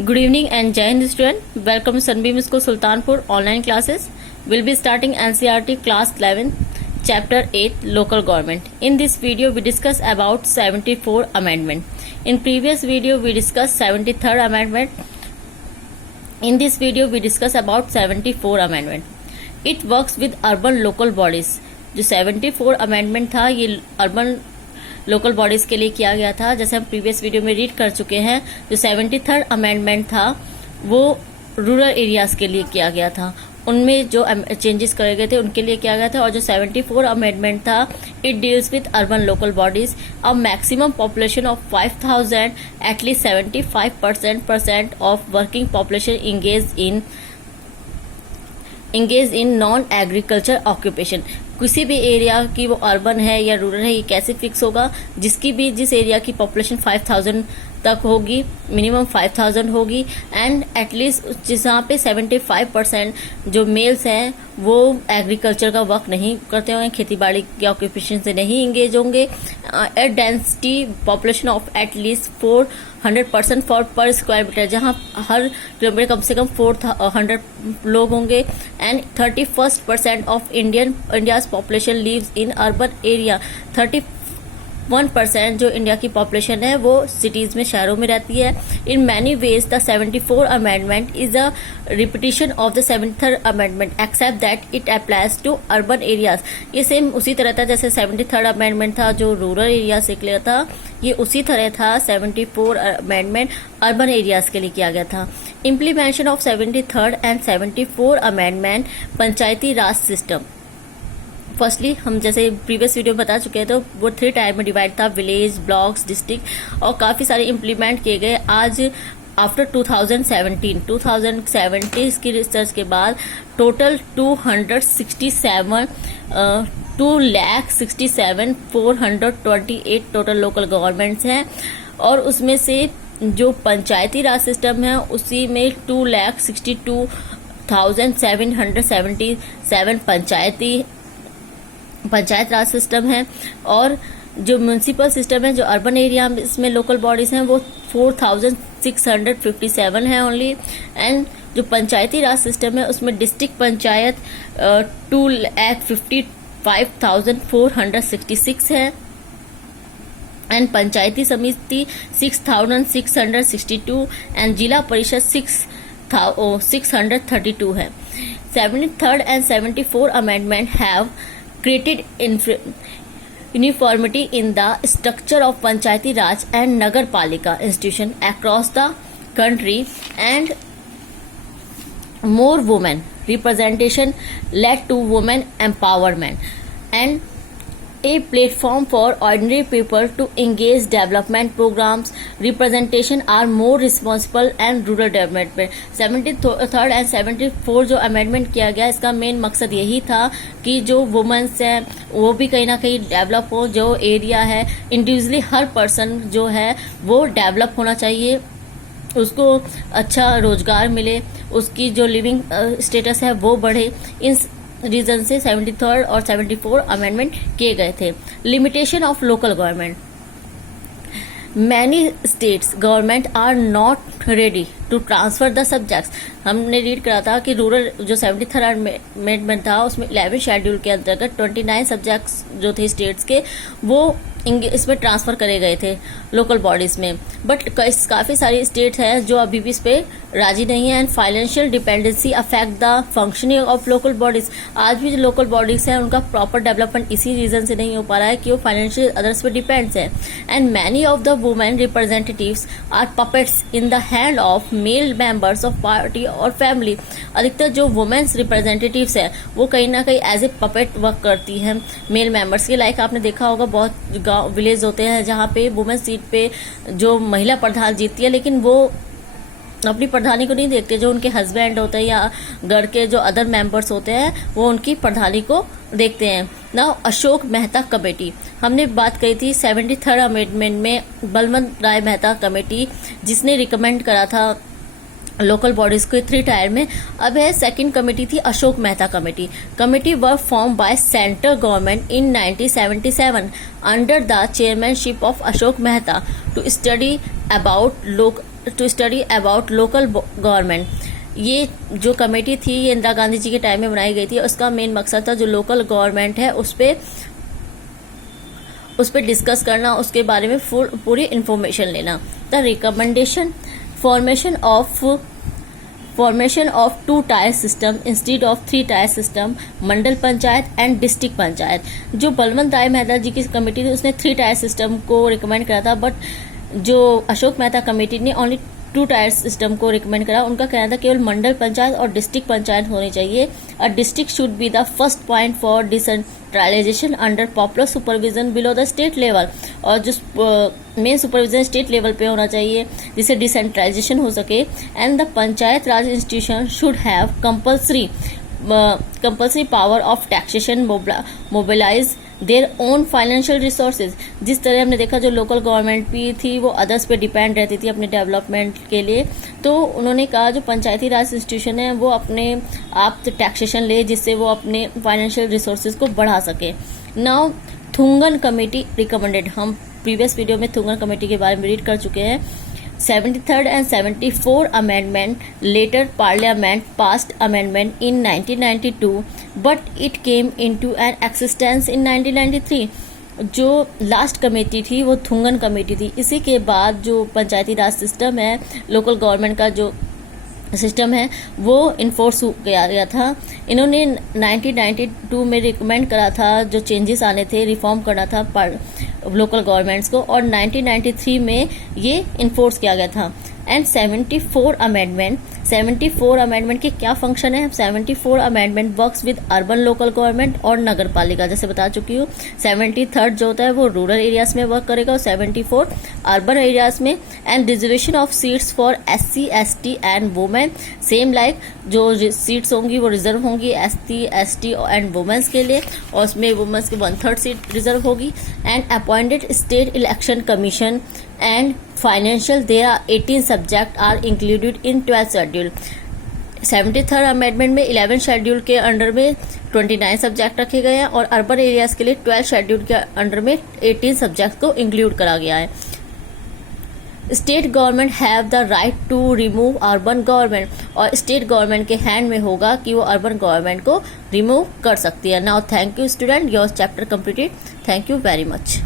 Good evening and Jai Hind student. Welcome to Sunbeam School Sultanpur online classes. We'll be starting NCERT class 11 chapter 8 local government. In this video we discuss about 74 amendment. In previous video we discussed 73rd amendment. In this video we discuss about 74 amendment. It works with urban local bodies. जो 74 amendment था ये urban local bodies के लिए किया गया था, जैसे हम प्रीवियस वीडियो में रीड कर चुके हैं। जो 73rd अमेंडमेंट था वो रूरल एरियाज के लिए किया गया था, उनमें जो चेंजेस करे गए थे उनके लिए किया गया था। और जो 74 अमेंडमेंट था it deals with urban local bodies. A maximum population of 5000 at least 75% of working population engage in non agriculture occupation. किसी भी एरिया की वो अर्बन है या रूरल है ये कैसे फिक्स होगा, जिस एरिया की पॉपुलेशन 5000 तक होगी, मिनिमम 5000 होगी, एंड एटलीस्ट जहाँ पे 75% जो मेल्स हैं वो एग्रीकल्चर का वर्क नहीं करते होंगे, खेती बाड़ी के ऑक्यूपेशन से नहीं इंगेज होंगे। At density population of at least 400% for per square metre, जहाँ हर किलोमीटर कम से कम 400 लोग होंगे। And 31% of India's population lives in urban area. 31% जो इंडिया की पॉपुलेशन है वो सिटीज में, शहरों में रहती है। In many ways the 74 amendment is a repetition of the 73rd amendment except that it applies to urban areas. ये सेम उसी तरह था जैसे 73rd अमेंडमेंट था जो रूरल एरिया से क्लियर था, ये उसी तरह था 74 अमेंडमेंट अर्बन एरियाज के लिए किया गया था। Implementation of 73rd and 74 amendment Panchayati Raj system. Firstly हम जैसे प्रीवियस वीडियो में बता चुके हैं तो वो 3 टाइप में डिवाइड था, विलेज, ब्लॉक्स, डिस्ट्रिक्ट, और काफी सारे इम्प्लीमेंट किए गए। आज आफ्टर 2017 की रिसर्च के बाद टोटल 267,428 टोटल लोकल गवर्नमेंट्स हैं, और उसमें से जो पंचायती राज सिस्टम है उसी में 2,62,777 पंचायत राज सिस्टम है, और जो म्यूनिसिपल सिस्टम है जो अर्बन एरिया में इसमें लोकल बॉडीज हैं वो 4,657 है ओनली। एंड जो पंचायती राज सिस्टम है उसमें डिस्ट्रिक्ट पंचायत 2,55,466 है, एंड पंचायती समिति 6,662 एंड जिला परिषद 632 है। 73rd and 74 amendment have created uniformity in the structure of Panchayati Raj and Nagar Palika institution across the country, and more women representation led to women empowerment and a platform for ordinary people to engage development programs. Representation are more responsible and rural development. 73rd and 74 जो amendment किया गया इसका main मकसद यही था कि जो women's हैं वो भी कहीं ना कहीं डेवलप हो, जो एरिया है इंडिविजुअली हर पर्सन जो है वो डेवलप होना चाहिए, उसको अच्छा रोजगार मिले, उसकी जो लिविंग स्टेटस है वो बढ़े। इन रीजन से 73rd और 74 अमेंडमेंट किए गए थे। Limitation of local government. Many states government are not ready to transfer the subjects. हमने रीड करा था कि रूरल जो 73rd अमेंडमेंट था उसमें 11 शेड्यूल के अंतर्गत 29 सब्जेक्ट्स जो थे स्टेट्स के वो इसमें ट्रांसफर करे गए थे लोकल बॉडीज में, बट काफी सारी स्टेट्स हैं जो अभी भी इस पे राजी नहीं है। And financial dependency affect the functioning of local bodies. आज भी जो लोकल बॉडीज हैं उनका प्रॉपर डेवलपमेंट इसी रीजन से नहीं हो पा रहा है कि वो फाइनेंशियल अदर्स पे डिपेंड्स है। And many of the women representatives are puppets in the hand of male members of party और फैमिली। अधिकतर जो वुमेन्स रिप्रेजेंटेटिव्स है वो कहीं ना कहीं एज ए पपेट वर्क करती हैं मेल मेंबर्स के। लाइक आपने देखा होगा बहुत गांव विलेज होते हैं जहाँ पे वुमेन सीट पे जो महिला प्रधान जीतती है, लेकिन वो अपनी प्रधानी को नहीं देखते, जो उनके हस्बैंड होते हैं या घर के जो अदर मेंबर्स होते हैं वो उनकी प्रधानी को देखते हैं। नाउ अशोक मेहता कमेटी, हमने बात करी थी 73rd अमेंडमेंट में बलवंत राय मेहता कमेटी जिसने रिकमेंड करा था लोकल बॉडीज को 3 टायर में। अब है सेकंड कमेटी थी Ashok Mehta committee. Committee were formed by central government in 1977 under the chairmanship of Ashok Mehta to study about to study about local government. ये जो कमेटी थी ये इंदिरा गांधी जी के टाइम में बनाई गई थी। उसका मेन मकसद था जो लोकल गवर्नमेंट है उस पर डिस्कस करना, उसके बारे में पूरी इंफॉर्मेशन लेना। The recommendation formation of 2 tier system instead of 3 tier system, Mandal panchayat and district panchayat. जो बलवंत राय मेहता जी की कमेटी थी उसने 3 टायर सिस्टम को रिकमेंड करा था, बट जो अशोक मेहता कमेटी ने ओनली 2 टायर सिस्टम को रिकमेंड करा। उनका कहना था केवल मंडल पंचायत और डिस्ट्रिक्ट पंचायत होनी चाहिए। A district should be the first point for decentralisation under popular supervision below the state level. और जो मेन सुपरविजन स्टेट लेवल पे होना चाहिए जिससे डिसेंट्रलाइजेशन हो सके। And the panchayat Raj institution should have compulsory power of taxation, mobilise their own financial resources. जिस तरह हमने देखा जो लोकल गवर्नमेंट भी थी वो अदर्स पे डिपेंड रहती थी अपने डेवलपमेंट के लिए, तो उन्होंने कहा जो पंचायती राज इंस्टीट्यूशन है वो अपने आप टैक्सेशन ले जिससे वो अपने फाइनेंशियल रिसोर्सेज को बढ़ा सके। Now Thungon committee recommended. हम प्रीवियस वीडियो में थुंगन कमेटी के बारे में रीड कर चुके हैं। 73rd and 74th amendment, later parliament passed amendment in 1992 but it came into an existence in 1993। जो लास्ट कमेटी थी वो थुंगन कमेटी थी। इसी के बाद जो पंचायती राज सिस्टम है, लोकल गवर्नमेंट का जो सिस्टम है वो इन्फोर्स किया गया था। इन्होंने 1992 में रिकमेंड करा था जो चेंजेस आने थे, रिफॉर्म करना था लोकल गवर्नमेंट्स को, और 1993 में ये इन्फोर्स किया गया था। एंड 74 अमेंडमेंट के क्या फंक्शन है? 74 amendment works with urban local government और नगर पालिका, जैसे बता चुकी हूँ। 73rd जो होता है वो रूरल एरियाज में वर्क करेगा और 74 अर्बन एरियाज में। And reservation of seats for SC, ST and women, same like जो सीट्स होंगी वो रिजर्व होंगी SC, ST एंड वुमेन्स के लिए, और उसमें वुमेन्स की 1/3 सीट रिजर्व होगी। And appointed state election commission and financial, there are 18 subject are included in 12th schedule. 73rd amendment में 11 शेड्यूल के अंडर में 29 सब्जेक्ट रखे गए हैं और अर्बन एरियाज के लिए 12 शेड्यूल के अंडर में 18 सब्जेक्ट को इंक्लूड करा गया है। State government have the right to remove urban government, और स्टेट गवर्नमेंट के हैंड में होगा कि वो अर्बन गवर्नमेंट को रिमूव कर सकती है। Now thank you student, your chapter completed. Thank you very much.